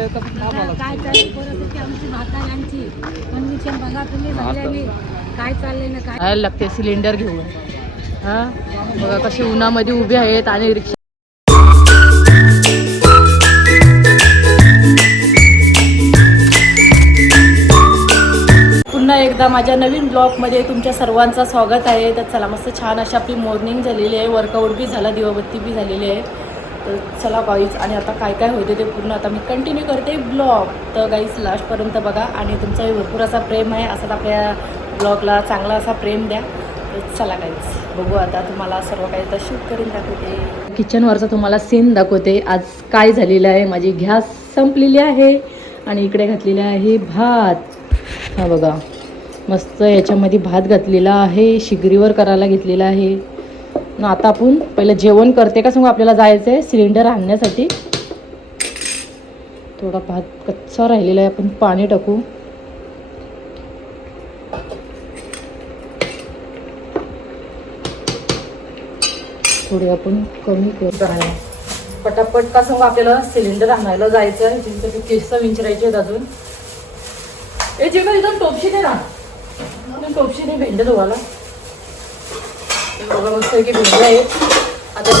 काय चालली परिस्थिती आमची म्हाताऱ्यांची कंडिशन बघा तुम्ही झाल्याने काय चाललंय ना काय लागते सिलेंडर घेऊन. हा बघा कशी उन्हामध्ये उभे आहेत आणि रिक्षा. पुन्हा एकदा माझ्या नवीन ब्लॉगमध्ये तुमच्या सर्वांचं स्वागत आहे. तर चला मस्त छान अशी आपली मॉर्निंग झालेली आहे, वर्कआउट बी झाला, दिवाबत्ती बी झालेली आहे. तर चला गाईज, आणि आता काय काय होते ते पूर्ण आता मी कंटिन्यू करते ब्लॉग. तर गाईज लास्टपर्यंत बघा आणि तुमचाही भरपूर असा प्रेम आहे, असाच आपल्या ब्लॉगला चांगला असा प्रेम द्या. तर चला गाईज बघू आता तुम्हाला सर्व काही तर शूट करून दाखवते. किचनवरचा तुम्हाला सीन दाखवते. आज काय झालेलं आहे, माझी गॅस संपलेली आहे आणि इकडे घातलेला आहे भात. हा बघा मस्त याच्यामध्ये भात घातलेला आहे, शिगरीवर करायला घेतलेला आहे ना. आता आपण पहिलं जेवण करते का सांगू, आपल्याला जायचं आहे सिलेंडर आणण्यासाठी. थोडा भात कच्चा राहिलेला आहे, आपण पाणी टाकू. थोडे आपण कमी करतो आहे पटापट का सांगू, आपल्याला सिलेंडर आणायला जायचं आहे. जिंकचे केस विंचरायचे आहेत अजून. ए जेव्हा एकदम टोपशी दे ना, टोपशी नाही भेंड धुवायला. बघा मस्त की भेंडे आहेत आता.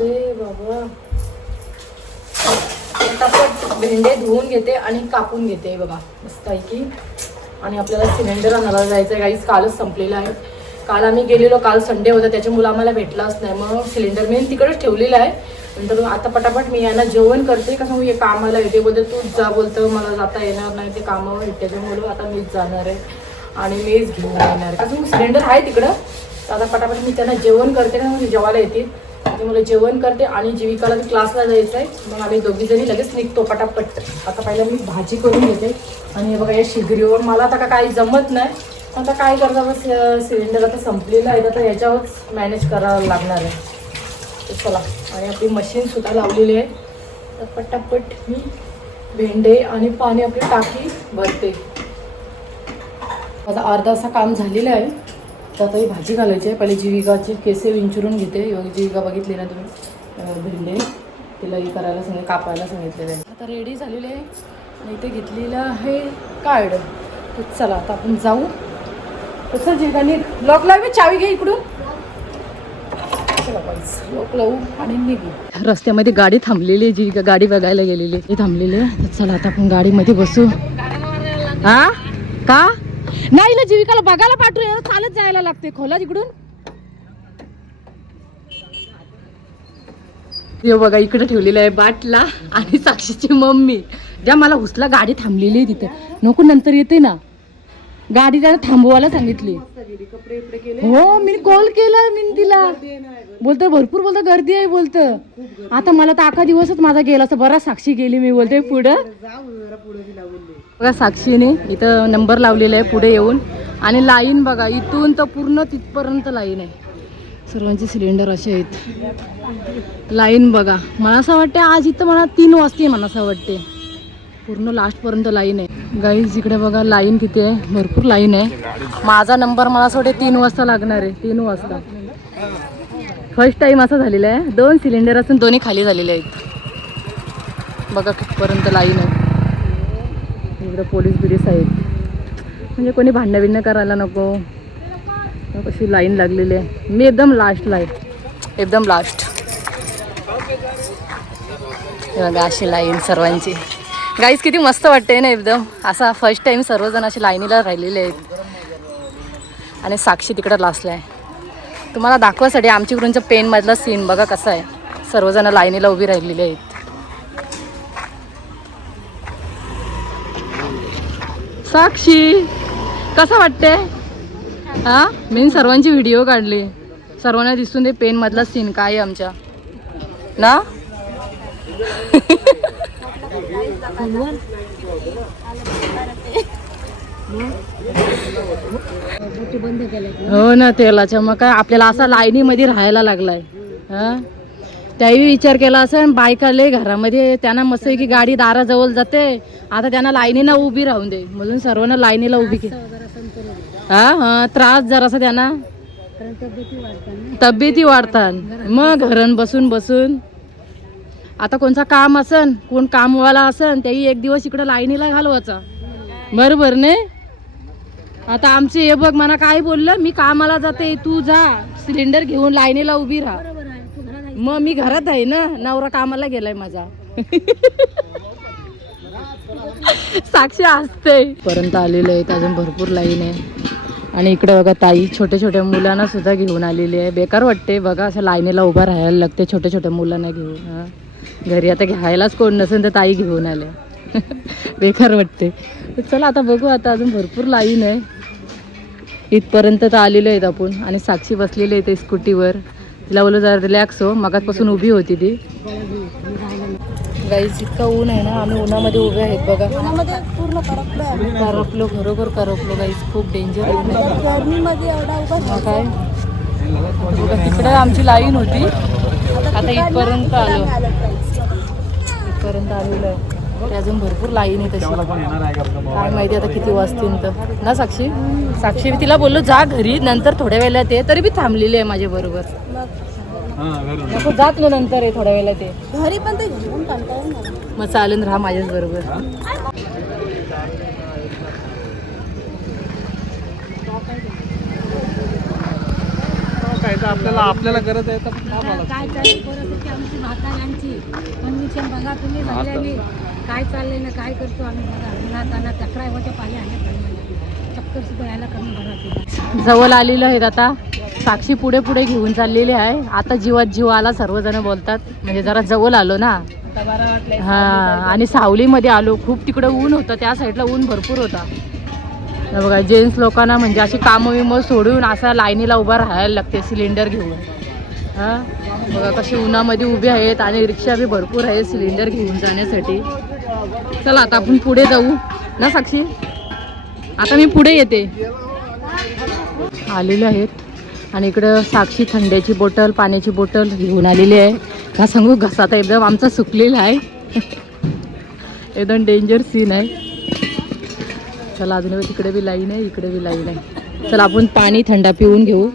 रे बाबा पटापट भेंडे धुवून घेते आणि कापून घेते बघा मस्त आहे की. आणि आपल्याला सिलेंडर आणायला जायचं आहे गाईस. कालच संपलेलं आहे. काल आम्ही गेलेलो, काल संडे होता त्याच्यामुळे आम्हाला भेटलाच नाही. मग सिलेंडर मी तिकडेच ठेवलेलं आहे. नंतर आता पटापट मी यांना जेवण करते का सांगू, हे कामाला येते बोलते तूच जा, बोलतं मला जाता येणार नाही, ते कामावर येते त्याच्यामुळं आता मीच जाणार आहे आणि मीच घेऊन येणार का सांगू. सिलेंडर आहे तिकडं. तर आता पटापट मी त्यांना जेवण करते का म्हणजे जेवायला येतील त्याच्यामुळे जेवण करते. आणि जीविकाला मी क्लासला जायचं आहे, मग आम्ही दोघीजणी लगेच निघतो पटापट. आता पहिला मी भाजी करून घेते. आणि हे बघा या शिगरीवर मला आता काही जमत नाही. आता काय करता, सिलेंडर आता संपलेलं आहे, आता याच्यावरच मॅनेज करावं लागणार आहे. तर चला, आणि आपली मशीन सुद्धा लावलेली आहे. तर पटापट मी भेंडे आणि पाणी आपली टाकी भरते. आता अर्धा असं काम झालेलं आहे. तर आता ही भाजी घालायची आहे. पहिले जीविकाचे केसे विंचरून घेते. जीविका बघितली ना तुम्ही, भेंडे तिलाही करायला सांगितले, कापायला सांगितलेलं आहे. आता रेडी झालेले आहे आणि इथे घेतलेलं आहे कार्ड. तर चला आता आपण जाऊ. तसं जीविकाने लॉक लावू, चावी घे इकडून. लॉक लावू आणि निघू. रस्त्यामध्ये गाडी थांबलेली आहे, जीविका गाडी बघायला गेलेली ती थांबलेली आहे. तर चला आता आपण गाडीमध्ये बसू. हा का नाही ना, जीविकाला बघायला पाठवू, चालत जायला लागते. खोला तिकडून. हे बघा इकडे ठेवलेलं आहे बाटला आणि साक्षीची मम्मी ज्या मला हुसला गाडी थांबलेली आहे तिथे. नको नंतर येते ना गाडी, त्याला थांबवायला सांगितली. हो मी कॉल केला मी तिला, बोलतो भरपूर, बोलतो गर्दी आहे बोलतं. आता मला तर अख्खा दिवसच माझा गेला असं. बरा साक्षी गेली, मी बोलते पुढं बघा. साक्षीने इथं नंबर लावलेला आहे पुढे येऊन. आणि लाईन बघा इथून तर पूर्ण तिथपर्यंत लाईन आहे. सर्वांचे सिलेंडर असे आहेत. लाईन बघा. मला असं वाटते आज इथं मला 3 वाजते, मला असं वाटते पूर्ण लास्टपर्यंत लाईन आहे. गाईज इकडे बघा लाईन किती आहे, भरपूर लाईन आहे. माझा नंबर मला असं वाटते 3 वाजता लागणार आहे. 3 वाजता फर्स्ट टाइम असं झालेलं आहे. 2 सिलेंडर असून दोन्ही खाली झालेले आहेत. बघा कितपर्यंत लाईन आहे. इकडे पोलीस बिलीस आहेत, म्हणजे कोणी भांडण बिंडणं करायला नको. कशी लाईन लागलेली आहे. मी एकदम लास्टला आहे, एकदम लास्ट. बघा अशी लाईन सर्वांची. गाईज किती मस्त वाटते ना एकदम. असा फर्स्ट टाइम सर्वजण असे लाईनीला राहिलेले आहेत. आणि साक्षी तिकडं लास्टला आहे. तुम्हाला दाखवासाठी आमच्याकडूनच्या पेनमधला सीन बघा कसा आहे. सर्वजण लाईनीला उभी राहिलेली आहेत. साक्षी कसं वाटते हा, मी सर्वांची व्हिडिओ काढली, सर्वांना दिसून दे पेनमधला सीन काय आहे आमच्या ना. हो ना तेलाच्या. मग काय आपल्याला असा लाईनीमध्ये राहायला लागलाय. हा त्याही विचार केला असं बायकाले घरामध्ये त्यांना मस्त की गाडी दाराजवळ जाते. आता त्यांना लाईनीला उभी राहून दे म्हणून सर्वांना लाईनीला उभी केली. हा त्रास जरासा त्यांना, तब्येती वाढतात. मग घरात बसून बसून आता कोणचा काम असन, कोण कामवाला असन, त्याही एक दिवस इकडे लाईनीला घालवायचा. बरोबर नाही? आता आमचे हे बघ, मला काय बोललं, मी कामाला जाते, तू जा सिलेंडर घेऊन लाईनीला उभी राहा. बरोबर आहे, तू घरात आहे. मग मी घरात आहे ना, नवरा कामाला गेलाय माझा. साक्षी असते पर्यंत आलेलं आहे, अजून भरपूर लाईन आहे. आणि इकडे बघा ताई छोट्या छोट्या मुलांना सुद्धा घेऊन आलेली आहे. बेकार वाटते बघा, असं लाईनीला उभा राहायला लागते छोट्या छोट्या मुलांना घेऊन. हा, घरी आता घ्यायलाच कोण नसेल तर ताई घेऊन आल्या. बेकार वाटते. चला आता बघू, आता अजून भरपूर लाईन आहे. इथपर्यंत तर आलेलो आहेत आपण. आणि साक्षी बसलेली आहे ते स्कूटीवर. तिला बोलू जरा रिलॅक्स हो, मगाचपासून उभी होती ती. गाईस इतका ऊन आहे ना, आम्ही उन्हामध्ये उभे आहेत बघा. उन्हामध्ये पूर्ण करपलोय. करपलो, खरोखर करपलो गाईस. खूप डेंजर ऊन आहे. गरमीमध्ये एवढा उभा हा काय बघा, तिकडे आमची लाईन होती, आता इथपर्यंत आलो. इथपर्यंत आलेलो आहे. ते अजून भरपूर लाईन आहे तशी. काय माहिती आता किती वाजतील तर ना. साक्षी साक्षी तिला बोललो जा घरी, नंतर थोड्या वेळेला ते, तरी बी थांबलेली आहे माझ्या बरोबर. नको जात लो नंतर आहे थोड्या वेळेला ते घरी, पण ते घेऊन कंटाळून मला. मग चालून राहा माझ्याच बरोबर. आपल्याला गरज आहे तर काय चालली परिस्थिती आमची म्हाताऱ्यांची कंडिशन बघा तुम्ही सगळ्यांनी. काय चाललंय ना, काय करतो आम्ही बघा. उन्हात चक्रा होत्या पाणी आल्या, चक्कर सुद्धा यायला कमी घरात. जवळ आलेलं आहेत आता. साक्षी पुढे पुढे घेऊन चाललेली आहे. आता जीवात जीव आला सर्वजण बोलतात, म्हणजे जरा जवळ आलो ना. हा, आणि सावलीमध्ये आलो. खूप तिकडं ऊन होतं, त्या साईडला ऊन भरपूर होता. बघा जेंट्स लोकांना म्हणजे अशी कामं विमं सोडून असा लाईनीला उभा राहायला लागते सिलेंडर घेऊन. हां बघा कशी उन्हामध्ये उभे आहेत. आणि रिक्षा बी भरपूर आहे सिलेंडर घेऊन जाण्यासाठी. चला आता आपण पुढे जाऊ ना साक्षी. आता मी पुढे येते. आलेले आहेत. आणि इकडं साक्षी थंड्याची बॉटल, पाण्याची बॉटल घेऊन आलेली आहे. का सांगू, घसा तर एकदम आमचा सुकलेला आहे. एकदम डेंजर सीन आहे. चला अजून तिकडे बी लाईन आहे, इकडे बी लाईन आहे. चला आपण पाणी थंडा पिऊन घेऊ.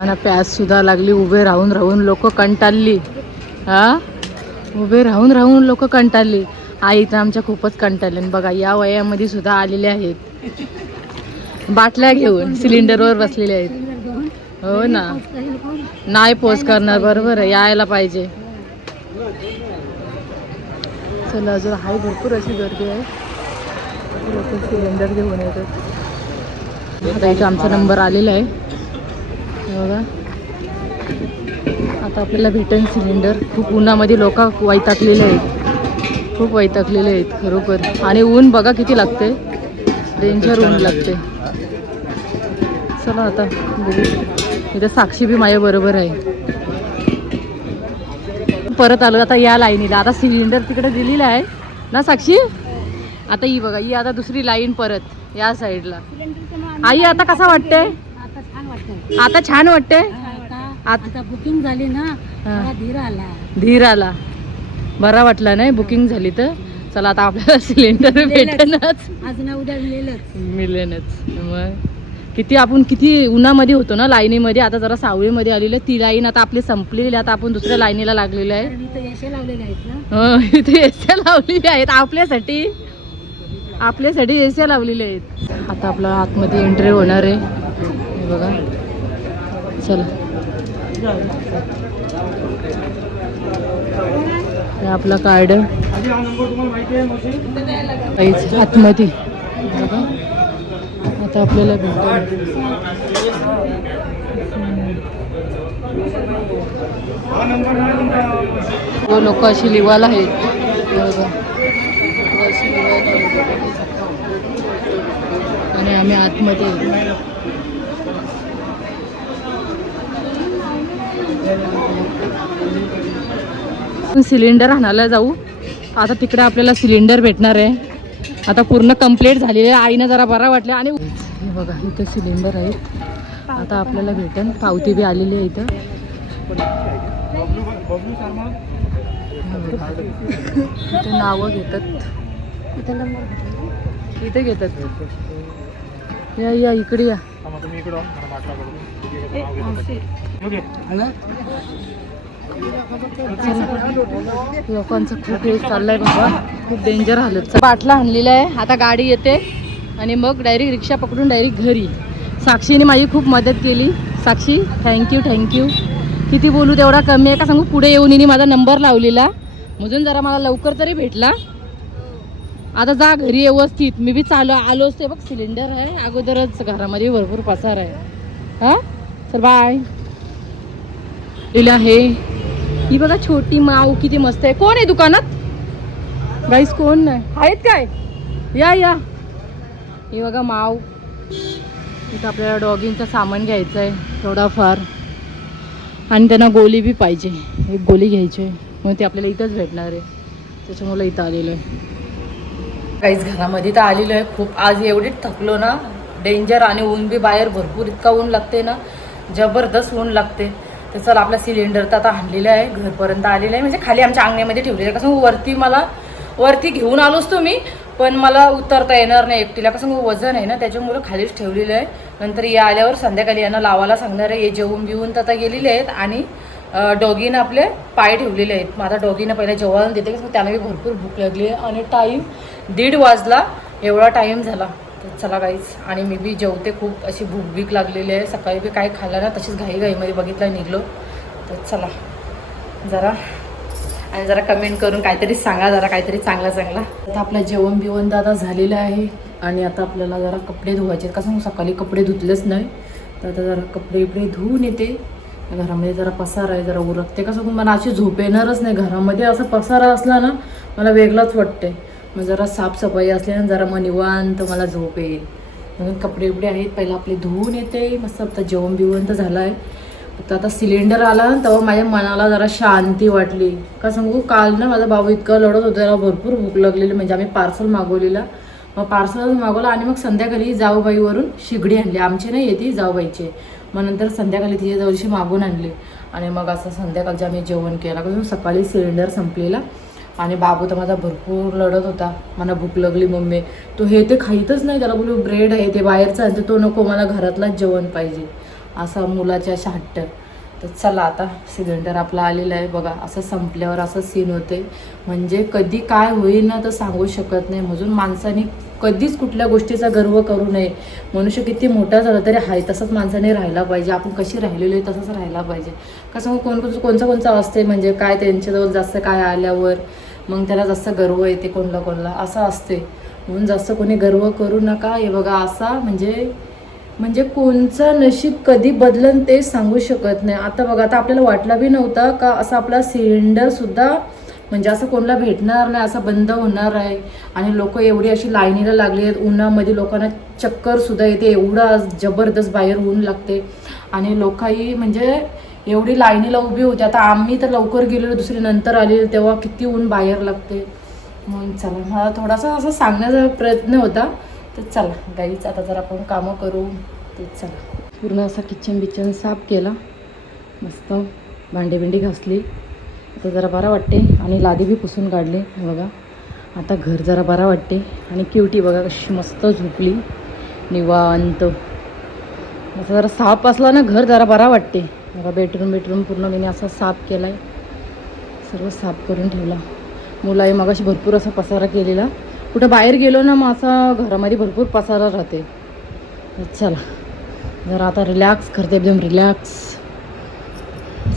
आणि प्यास सुद्धा लागली. उभे राहून राहून लोक कंटाळली. हा, उभे राहून राहून लोक कंटाळली. आई तर आमच्या खूपच कंटाळले. बघा या वयामध्ये सुद्धा आलेले आहेत, बाटल्या घेऊन सिलेंडरवर बसलेले आहेत. हो ना, नाही पोच करणार. बरोबर आहे, यायला पाहिजे. चला अजून हाय भरपूर अशी गर्दी आहे. लोक सिलेंडर घेऊन येतात. आता इथं आमचा नंबर आलेला आहे बघा. आता आपल्याला भेटेल सिलेंडर. खूप उन्हामध्ये लोक वैतागलेले आहेत, खूप वैतागलेले आहेत खरोखर. आणि ऊन बघा किती लागते, डेंजर ऊन लागते. चला आता बघू. इथं साक्षी बी माझ्या बरोबर आहे. परत आलो आता या लाईनीला. आता सिलेंडर तिकडे दिलेलं आहे ना साक्षी. आता ही बघा, ही आता दुसरी लाईन परत या साईडला. आई आता कसा वाटते? आता छान वाटतंय. आता छान वाटते. आता बुकिंग झाली ना, थोडा धीर आला. धीर आला, बरा वाटला नाही बुकिंग झाली तर. चला आता आपल्याला सिलेंडर भेटेनच, आज ना उद्या मिळेनच. मग किती आपण किती उन्हामध्ये होतो ना लाईनीमध्ये. आता जरा सावळीमध्ये आलेलं. ती लाईन आता आपली संपलेली. आता आपण दुसऱ्या लाईनीला लागलेलं आहे. एसे लावलेले आहेत ना. इथे एस्या लावलेल्या आहेत आपल्यासाठी. आपल्यासाठी एस्या लावलेल्या आहेत. आता आपला आतमध्ये एंट्री होणार आहे हे बघा. चला हे आपला कार्ड आतमध्ये बघा. आता आपल्याला भेटतो. लोक अशी लिवायला आहेत बघा. आणि आम्ही आतमध्ये सिलेंडर आणायला जाऊ. आता तिकडे आपल्याला सिलेंडर भेटणार आहे. आता पूर्ण कंप्लीट झालेलं आहे. आईनं जरा बरा वाटलं. आणि हे बघा इथं सिलेंडर आहेत. आता आपल्याला भेटेल. पावती बी आलेली आहे इथं. इथे नावं घेतात, इथे घेतात. या इकडे या. लोकांचं खूप हे चाललंय बाबा, खूप डेंजर हालत. बाटला आणलेला आहे, आता गाडी येते आणि मग डायरेक्ट रिक्षा पकडून डायरेक्ट घरी. साक्षीने माझी खूप मदत केली. साक्षी थँक्यू थँक्यू. किती बोलू तेवढा कमी आहे. का सांगू, पुढे येऊन हिने माझा नंबर लावलेला म्हणून जरा मला लवकर तरी भेटला. आता जा घरी व्यवस्थित. मी बी आलो असते बघ. सिलेंडर आहे अगोदरच, घरामध्ये भरपूर पसार आहे. हा चल बाय. दिला आहे ही बघा छोटी माऊ, किती मस्त आहे. कोण आहे दुकानात गाईस? कोण नाही आहेत काय? या या. ही बघा माऊ. इथं आपल्याला डॉगिंगचं सामान घ्यायचं आहे थोडाफार, आणि त्यांना गोळी बी पाहिजे. एक गोळी घ्यायची आहे म्हणून ते आपल्याला इथंच भेटणार आहे, त्याच्यामुळे इथं आलेलो आहे. काहीच घरामध्ये तर आलेलो आहे. खूप आज एवढीच थकलो ना, डेंजर. आणि ऊन बी बाहेर भरपूर इतका ऊन लागते ना, जबरदस्त ऊन लागते. तर चला आपला सिलेंडर तर आता आणलेला आहे, घरपर्यंत आलेला आहे. म्हणजे खाली आमच्या अंगण्यामध्ये ठेवलेलं आहे. कसं वरती घेऊन आलो असतो मी, पण मला उतरता येणार नाही एकटीला. कसं वजन आहे ना, त्याच्यामुळं खालीच ठेवलेलं आहे. नंतर या आल्यावर संध्याकाळी यांना लावायला सांगणार आहे. हे जेवून बिवून तर आता गेलेले आहेत, आणि डॉगीनं आपले पाय ठेवलेले आहेत. मग आता डॉगीनं पहिला जेवायला देते, कसं त्यांना बी भरपूर भूक लागली आहे. आणि टाईम 1:30 वाजला, एवढा टाईम झाला. तर चला गाईच, आणि मी बी जेवते. खूप अशी भूक बीक लागलेली आहे. सकाळी बी काय खाल्लं ना, तशीच घाईमध्ये बघितलं निघलो. तर चला जरा, आणि जरा कमेंट करून काहीतरी सांगा, जरा काहीतरी चांगला. आता आपलं जेवण बिवण दादा झालेलं आहे, आणि आता आपल्याला जरा कपडे धुवायचे. कसं सकाळी कपडे धुतलेच नाही, तर आता जरा कपडे धुवून येते. घरामध्ये जरा पसारा आहे, जरा उरकते. कसं मला अशी झोप येणारच नाही घरामध्ये. असं पसारा असला ना मला वेगळाच वाटते. मग जरा साफसफाई असली ना, जरा मग निवांत मला झोप येईल. म्हणून कपडे आहेत पहिला आपले धुवून येते. मस्त आता जेवण बिवण तर झालं आहे. तर आता सिलेंडर आला ना, तेव्हा माझ्या मनाला जरा शांती वाटली. का सांगू, काल ना माझा भाऊ इतकं लढत होता, त्याला भरपूर भूक लागलेली. म्हणजे आम्ही पार्सल मागवलेला, मग पार्सल मागवलं, आणि मग संध्याकाळी जाऊबाईवरून शिगडी आणली. आमची नाही येते, जाऊबाईची. मग नंतर संध्याकाळी तिच्या जवळशी मागून आणली, आणि मग असं संध्याकाळचं आम्ही जेवण केलं. कसं सकाळी सिलेंडर संपलेला, आणि बाबू तर माझा भरपूर लढत होता. मला भूक लागली मम्मी, तो हे ते खाईतच नाही. त्याला बोलू ब्रेड आहे ते बाहेरचं आहे, तो नको, मला घरातलाच जेवण पाहिजे, असा मुलाच्या अशा हट्ट. तर चला आता सिलेंडर आपला आलेला आहे बघा. असं संपल्यावर असं सीन होते. म्हणजे कधी काय होईल ना तर सांगू शकत नाही. म्हणून माणसाने कधीच कुठल्या गोष्टीचा गर्व करू नये. मनुष्य किती मोठा झाला तरी आहे तसंच माणसाने राहायला पाहिजे. आपण कशी राहिलेलो आहे तसंच राहायला पाहिजे. कसं कोणचा असते, म्हणजे काय त्यांच्याजवळ जास्त काय आल्यावर मग त्याला जास्त गर्व येते कोणला असं असते. म्हणून जास्त कोणी गर्व करू नका. हे बघा असा म्हणजे कोणचं नशीब कधी बदलन ते सांगू शकत नाही. आता बघा, आता आपल्याला वाटला बी नव्हता का असं आपला सिलेंडरसुद्धा म्हणजे असं कोणाला भेटणार नाही, असं बंद होणार आहे. आणि लोक एवढी अशी लाईनीला लागली आहेत. उन्हामध्ये लोकांना चक्करसुद्धा येते, एवढं जबरदस्त बाहेर ऊन लागते. आणि लोकही म्हणजे एवढी लाईनीला उभी होती. आता आम्ही तर लवकर गेलेलो, दुसरी नंतर आलेलो, तेव्हा किती ऊन बाहेर लागते. म्हणून चला, मला थोडासा असं सांगण्याचा प्रयत्न होता. तर चला गाईच, आता जर आपण कामं करू. ते चला, पूर्ण असा किचन साफ केला, मस्त भांडी घासली. आता जरा बरा वाटते, आणि लादी बी पुसून काढली. बघा आता घर जरा बरा वाटते. आणि क्युटी बघा कशी मस्त झोपली निवांत. असं जरा साफ असला ना घर, जरा बरा वाटते. बघा बेडरूम पूर्ण मी असा साफ केला आहे, सर्व साफ करून ठेवला. मुलाही मग अशी भरपूर असा पसारा केलेला. कुठं बाहेर गेलो ना मग असा घरामध्ये भरपूर पसारा राहते. चला जरा आता रिलॅक्स करते, एकदम रिलॅक्स.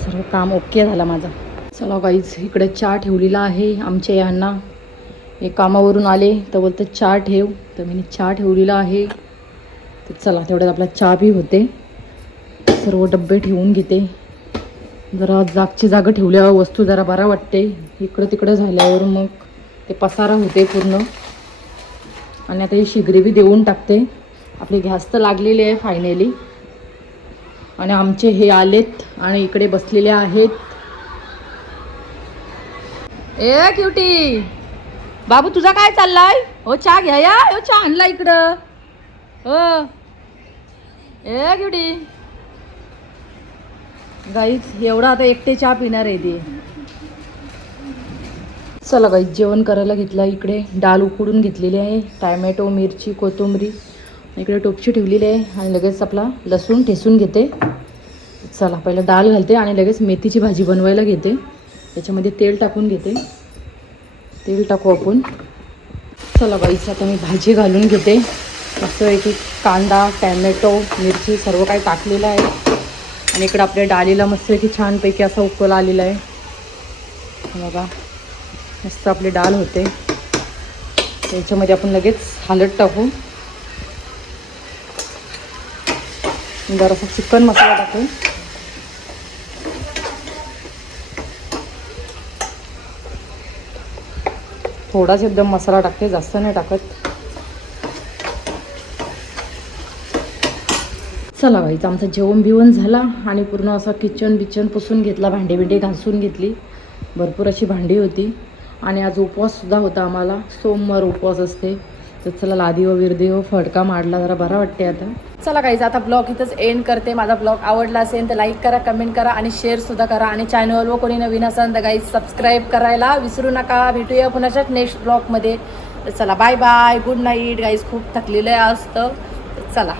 सर्व काम ओके झाला माझा. चला गाईज, इकडे चहा ठेवलेला आहे आमच्या यांना. हे कामावरून आले तर बोलतं चहा ठेव, तर मी चहा ठेवलेला आहे. तर चला तेवढ्यात आपला चहा बी होते. सर्व डब्बे ठेवून घेते. जरा जागा ठेवल्यावर वस्तू जरा बरा वाटते. इकडं तिकडं झाल्यावर मग ते पसारा होते पूर्ण. आणि आता ही शिगरी बी देऊन टाकते. आपली गॅस तर लागलेली आहे फायनली. आणि आमचे हे आलेत आणि इकडे बसलेले आहेत. ए क्युटी बाबू, तुझा काय चाललाय? हो चहा घ्या या. हो चहा आणला इकडं. हो ए क्युटी. गाईच एवढा आता एकटे चहा पिणार आहे ती. चला गाईच, जेवण करायला घेतला. इकडे डाळ उकडून घेतलेली आहे, टॅमॅटो, मिरची, कोथिंबरी इकडे टोपची ठेवलेली आहे. आणि लगेच आपला लसूण ठेसून घेते. चला पहिलं डाळ घालते आणि लगेच मेथीची भाजी बनवायला घेते. त्याच्यामध्ये तेल टाकून घेते. तेल टाकू आपण. चला बाईच आता मी भाजी घालून घेते. मस्त एक कांदा, टॅमॅटो, मिरची सर्व काही टाकलेलं आहे. आणि इकडं आपल्या डाळीला मस्त की छानपैकी असा उकल आलेला आहे. बघा मस्त आपली डाळ होते. त्याच्यामध्ये आपण लगेच हळद टाकू. जरासा चिकन मसाला टाकू. थोडाच एकदम मसाला टाकते, जास्त नाही टाकत. चला बाईचं आमचं जेवण बिवण झाला आणि पूर्ण असा किचन पुसून घेतला, भांडी बिंडी घासून घेतली. भरपूर अशी भांडी होती. आणि आज उपवाससुद्धा होता आम्हाला. सोमवार उपवास असते. तर चला लादीव विरदेव फडका मारला, जरा बरा वाटते आता. चला गाईज आता ब्लॉग इथंच एंड करते. माझा ब्लॉग आवडला असेल तर लाईक करा, कमेंट करा आणि शेअरसुद्धा करा. आणि चॅनलवर कोणी नवीन असेल तर गाईज सबस्क्राईब करायला विसरू नका. भेटूया पुन्हा नेक्स्ट ब्लॉगमध्ये. तर चला bye bye, good night guys. खूप थकलेलं असतं. चला.